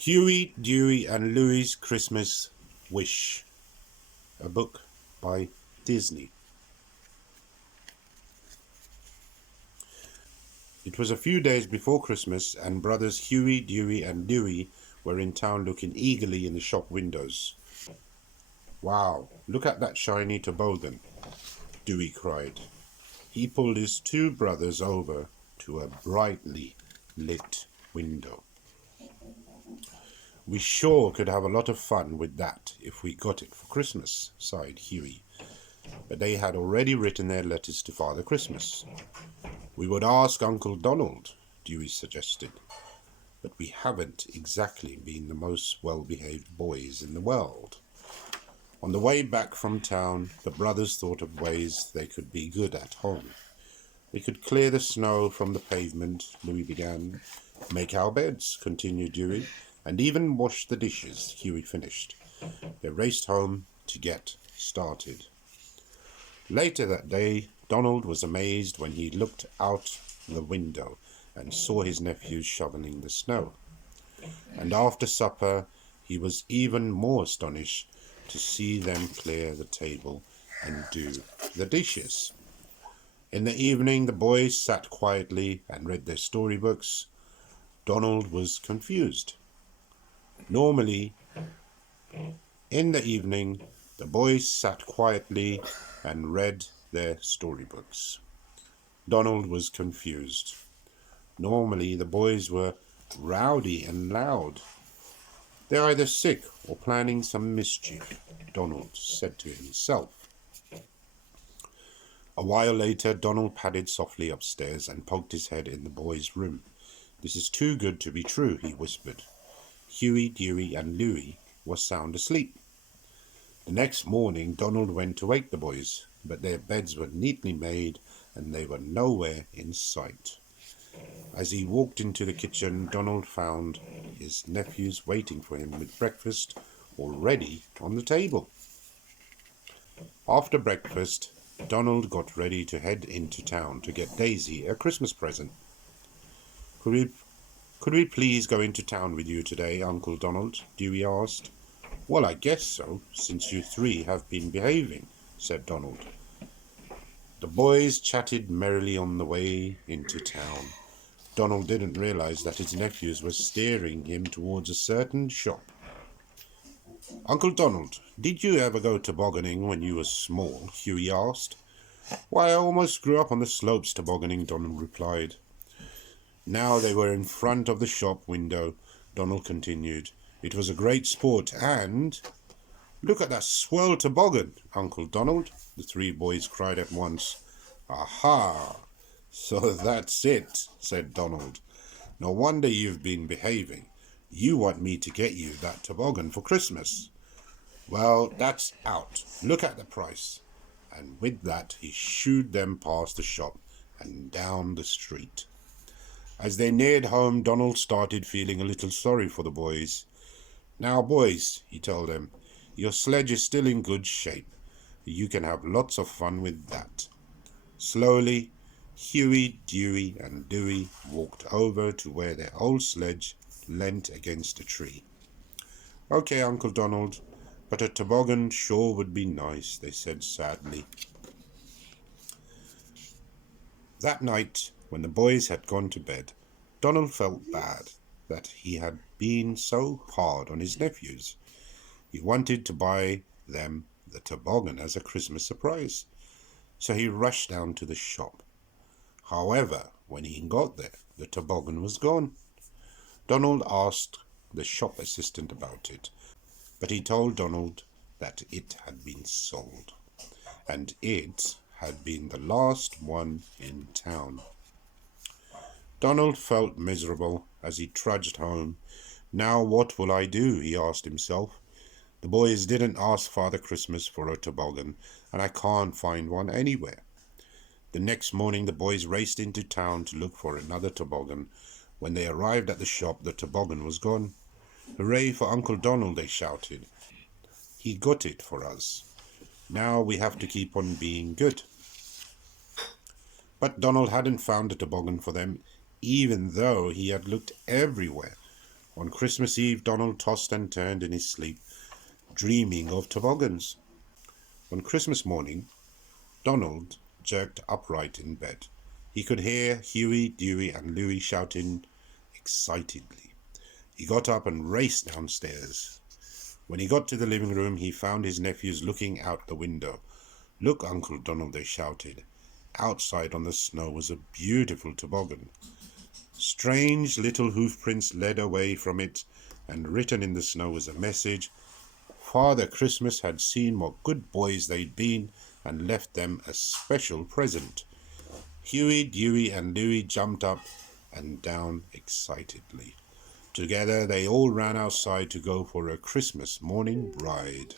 Huey, Dewey and Louie's Christmas Wish, a book by Disney. It was a few days before Christmas, and brothers Huey, Dewey and Louie were in town looking eagerly in the shop windows. "Wow, look at that shiny toboggan," Dewey cried. He pulled his two brothers over to a brightly lit window. "We sure could have a lot of fun with that if we got it for Christmas," sighed Huey. But they had already written their letters to Father Christmas. "We would ask Uncle Donald," Dewey suggested. "But we haven't exactly been the most well-behaved boys in the world." On the way back from town, the brothers thought of ways they could be good at home. "We could clear the snow from the pavement," Louie began. "Make our beds," continued Dewey. "And even wash the dishes," Huey finished. They raced home to get started. Later that day, Donald was amazed when he looked out the window and saw his nephews shoveling the snow. And after supper, he was even more astonished to see them clear the table and do the dishes. In the evening, the boys sat quietly and read their storybooks. Donald was confused. Normally, in the evening, the boys sat quietly and read their storybooks. Donald was confused. Normally, the boys were rowdy and loud. "They're either sick or planning some mischief," Donald said to himself. A while later, Donald padded softly upstairs and poked his head in the boys' room. "This is too good to be true," he whispered. Huey, Dewey and Louie were sound asleep. The next morning, Donald went to wake the boys, but their beds were neatly made and they were nowhere in sight. As he walked into the kitchen, Donald found his nephews waiting for him with breakfast already on the table. After breakfast, Donald got ready to head into town to get Daisy a Christmas present. Could we please go into town with you today, Uncle Donald?" Dewey asked. "Well, I guess so, since you three have been behaving," said Donald. The boys chatted merrily on the way into town. Donald didn't realize that his nephews were steering him towards a certain shop. "Uncle Donald, did you ever go tobogganing when you were small?" Huey asked. "Why, I almost grew up on the slopes tobogganing," Donald replied. Now they were in front of the shop window. Donald continued. "It was a great sport, and—" "Look at that swell toboggan, Uncle Donald!" the three boys cried at once. "Aha! So that's it," said Donald. "No wonder you've been behaving. You want me to get you that toboggan for Christmas. Well, that's out. Look at the price." And with that, he shooed them past the shop and down the street. As they neared home, Donald started feeling a little sorry for the boys. "Now, boys," he told them, "your sledge is still in good shape. You can have lots of fun with that." Slowly, Huey, Dewey and Louie walked over to where their old sledge leant against a tree. "Okay, Uncle Donald, but a toboggan sure would be nice," they said sadly. That night, when the boys had gone to bed, Donald felt bad that he had been so hard on his nephews. He wanted to buy them the toboggan as a Christmas surprise, so he rushed down to the shop. However, when he got there, the toboggan was gone. Donald asked the shop assistant about it, but he told Donald that it had been sold, and it had been the last one in town. Donald felt miserable as he trudged home. "Now what will I do?" he asked himself. "The boys didn't ask Father Christmas for a toboggan, and I can't find one anywhere." The next morning the boys raced into town to look for another toboggan. When they arrived at the shop, the toboggan was gone. "Hooray for Uncle Donald," they shouted. "He got it for us. Now we have to keep on being good." But Donald hadn't found a toboggan for them, even though he had looked everywhere. On Christmas Eve, Donald tossed and turned in his sleep, dreaming of toboggans. On Christmas morning, Donald jerked upright in bed. He could hear Huey, Dewey, and Louie shouting excitedly. He got up and raced downstairs. When he got to the living room, he found his nephews looking out the window. "Look, Uncle Donald," they shouted. Outside on the snow was a beautiful toboggan. Strange little hoof prints led away from it, and written in the snow was a message. Father Christmas had seen what good boys they'd been and left them a special present. Huey, Dewey, and Louie jumped up and down excitedly. Together they all ran outside to go for a Christmas morning ride.